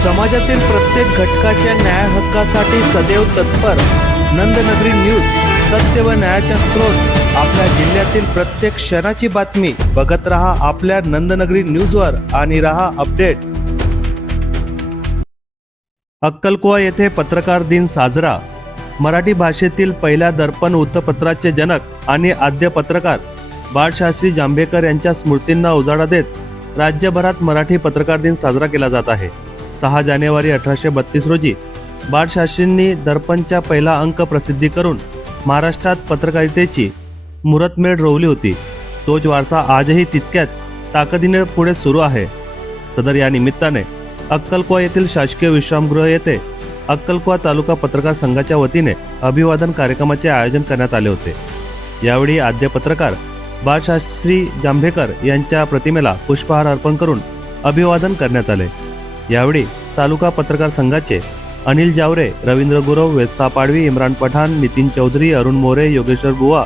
समाजातील प्रत्येक घटकाच्या न्याय हक्कासाठी सदैव तत्पर नंदनगरी न्यूज, सत्य व न्यायाचा स्रोत। आपल्या जिल्ह्यातील प्रत्येक क्षणाची बातमी बघत रहा आपल्या नंदनगरी न्यूजवर आणि रहा अपडेट। अक्कलकुवा येथे पत्रकार दिन साजरा। मराठी भाषेतील पहिल्या दर्पण वृत्तपत्राचे जनक आणि आद्य पत्रकार बाळशास्त्री जांभेकर यांच्या स्मृतींना उजाळा देत राज्यभरात मराठी पत्रकार दिन साजरा केला जात आहे। 6 जानेवारी 1832 रोजी बाळशास्त्रींनी दर्पणचा पहिला अंक प्रसिद्धी करून महाराष्ट्रात पत्रकारितेची मुहूर्तमेढ रोवली होती। तोच वारसा आजही तितक्याच ताकदीने पुढे सुरू आहे। सदर या निमित्ताने अक्कलकुवा येथील शासकीय विश्रामगृह येथे अक्कलकुवा तालुका पत्रकार संघाच्या वतीने अभिवादन कार्यक्रमाचे आयोजन करण्यात आले होते। यावेळी आद्य पत्रकार बाळशास्त्री जांभेकर यांच्या प्रतिमेला पुष्पहार अर्पण करून अभिवादन करण्यात आले। यावेळी तालुका पत्रकार संघाचे अनिल जावरे, रवींद्र गुरव, वेस्ता पाडवी, इम्रान पठाण, नितीन चौधरी, अरुण मोरे, योगेश्वर बुवा,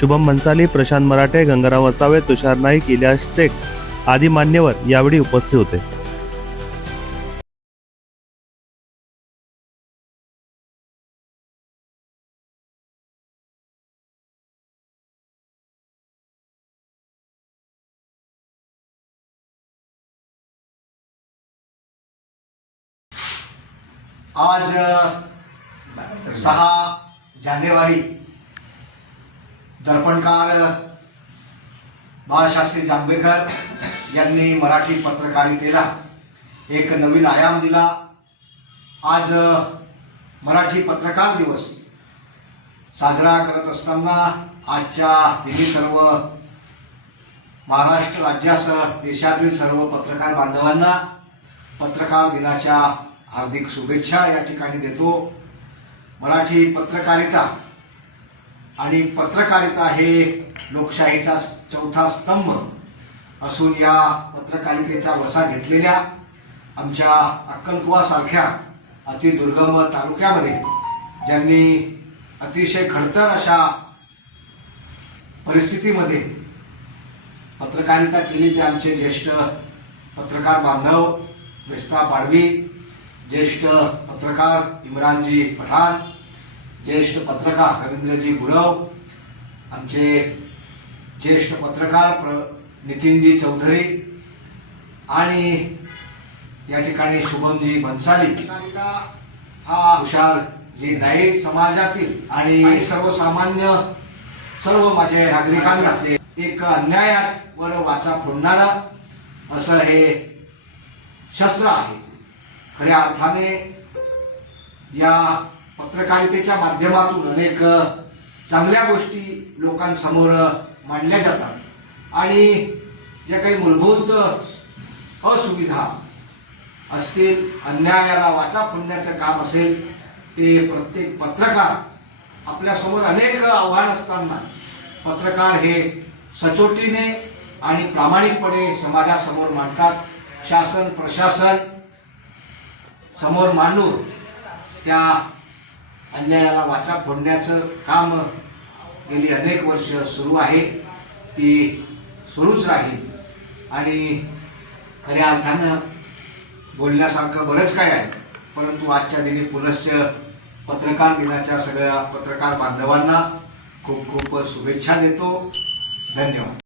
शुभम मनसाली, प्रशांत मराठे, गंगाराम वसावे, तुषार नाईक, इलियास शेख आदी मान्यवर यावेळी उपस्थित होते। आज 6 जानेवारी दर्पणकार बाळशास्त्री जांभेकर यांनी मराठी पत्रकारितेला एक नवीन आयाम दिला। आज मराठी पत्रकार दिवस साजरा करत असताना आजच्या दिनी सर्व महाराष्ट्र राज्यासह देशातील सर्व पत्रकार बांधवांना पत्रकार दिनाच्या हार्दिक शुभेच्छा या ठिकाणी देतो। मराठी पत्रकारिता आणि पत्रकारिता हे लोकशाहीचा चौथा स्तंभ असून या पत्रकारितेचा वसा घेतलेल्या आमच्या अक्कलकुवा सारख्या अतिदुर्गम तालुक्यामध्ये ज्यांनी अतिशय खडतर अशा परिस्थितीमध्ये पत्रकारिता केली ते आमचे ज्येष्ठ पत्रकार बांधव वेस्ता पाडवी, ज्येष्ठ पत्रकार इम्रानजी पठाण, ज्येष्ठ पत्रकार रवींद्रजी गुरव, आमचे ज्येष्ठ पत्रकार नितीनजी चौधरी आणि या ठिकाणी शुभमजी बनसाली, हा तुषारजी नाईक, समाजातील आणि सर्वसामान्य सर्व माझे नागरिकांना एक अन्यायावर वाचा फोडणारं असं हे शस्त्र आहे। खऱ्या अर्थाने या पत्रकारितेच्या माध्यमातून अनेक चांगल्या गोष्टी लोकांसमोर मांडल्या जातात आणि ज्या काही मूलभूत असुविधा असतील, अन्यायाला वाचा फोडण्याचं काम असेल, ते प्रत्येक पत्रकार आपल्यासमोर अनेक आव्हान असताना पत्रकार हे सचोटीने आणि प्रामाणिकपणे समाजासमोर मांडतात। शासन प्रशासन समोर मांडून त्या अन्यायाला वाचा फोडण्याचं काम गेली अनेक वर्ष सुरू आहे, ती सुरूच राहील आणि खऱ्या अर्थानं बोलण्यासारखं बरंच काय आहे। परंतु आजच्या दिनी पुनश्च पत्रकार दिनाच्या सगळ्या पत्रकार बांधवांना खूप खूप शुभेच्छा देतो। धन्यवाद।